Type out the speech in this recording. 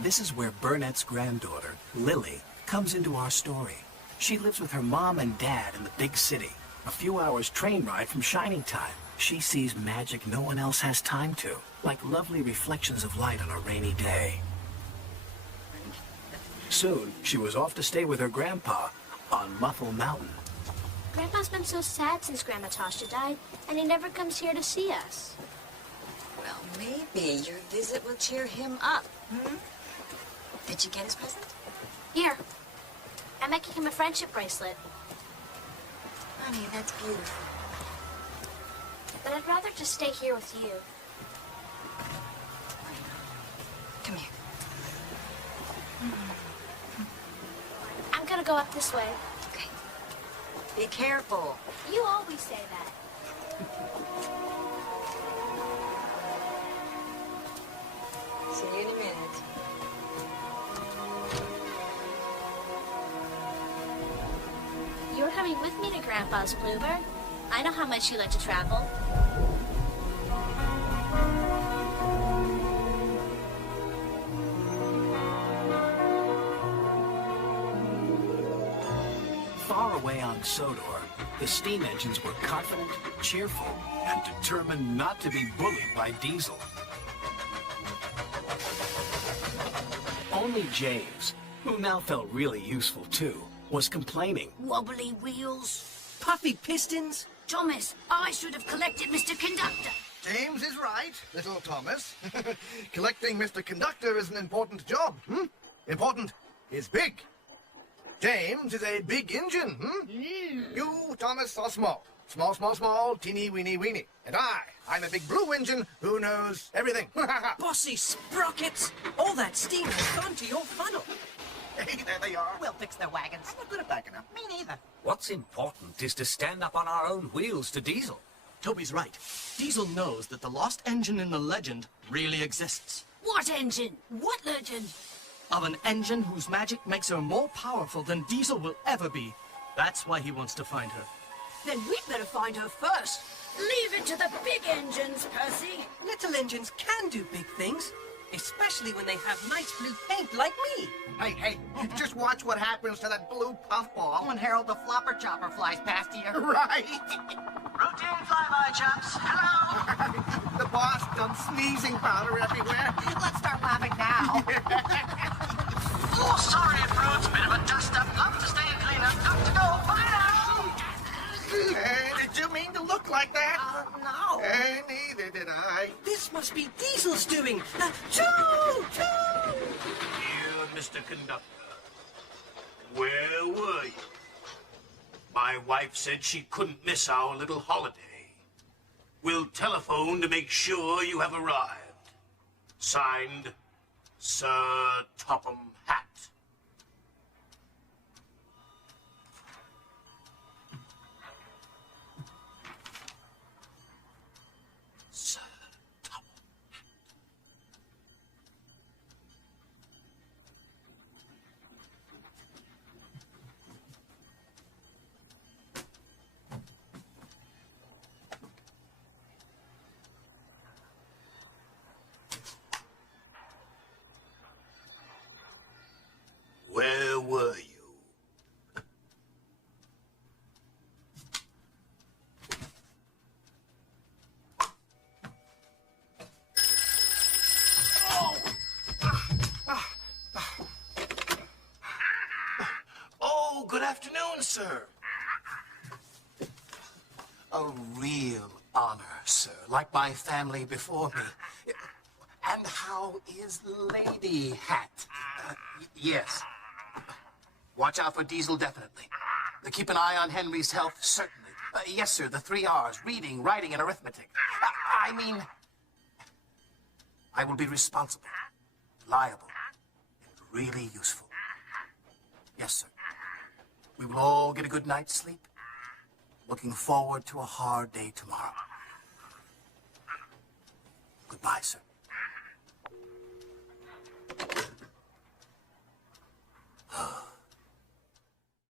This is where Burnett's granddaughter, Lily, comes into our story. She lives with her mom and dad in the big city. A few hours train ride from Shining Time. She sees magic no one else has time to, like lovely reflections of light on a rainy day. Soon, she was off to stay with her grandpa on Muffle Mountain. Grandpa's been so sad since Grandma Tasha died, and he never comes here to see us. Well, maybe your visit will cheer him up. Did you get his present? Here. I'm making him a friendship bracelet. Honey, that's beautiful. But I'd rather just stay here with you. Come here. I'm gonna go up this way. Okay. Be careful. You always say that. See you in a minute. You're coming with me to Grandpa's, Bluebird. I know how much you like to travel. Far away on Sodor, the steam engines were confident, cheerful, and determined not to be bullied by Diesel. Only James, who now felt really useful too, was complaining. Wobbly wheels, puffy pistons. Thomas, I should have collected Mr. Conductor. James is right, little Thomas. Collecting Mr. Conductor is an important job. Important is big. James is a big engine. You, Thomas, are small. Small, small, small, teeny, weeny, weeny. And I'm a big blue engine who knows everything. Bossy sprockets. All that steam has gone to your funnel. Hey, there they are. We'll fix their wagons. I'm not good at backing up. Me neither. What's important is to stand up on our own wheels to Diesel. Toby's right. Diesel knows that the lost engine in the legend really exists. What engine? What legend? Of an engine whose magic makes her more powerful than Diesel will ever be. That's why he wants to find her. Then we'd better find her first. Leave it to the big engines, Percy. Little engines can do big things, especially when they have nice blue paint like me. Hey, just watch what happens to that blue puffball. When Harold the Flopper Chopper flies past you. Right. Routine flyby, chaps. Hello. The boss dumped sneezing powder everywhere. Let's start laughing now. Oh, sorry, Fruits. Bit of a dust-up. Love to stay clean up. Got to go. Bye now. Did you mean to look like that? No. Neither did I. This must be Diesel's doing. Choo! Dear Mr. Conductor, where were you? My wife said she couldn't miss our little holiday. We'll telephone to make sure you have arrived. Signed, Sir Topham Hatt. Sir Topham Hatt. Where were you? Oh, good afternoon, sir. A real honor, sir, like my family before me. And how is Lady Hat? Yes. Watch out for Diesel, definitely. Keep an eye on Henry's health, certainly. Yes, sir, the 3 R's, reading, writing, and arithmetic. I mean, I will be responsible, reliable, and really useful. Yes, sir. We will all get a good night's sleep. Looking forward to a hard day tomorrow. Goodbye, sir. Oh.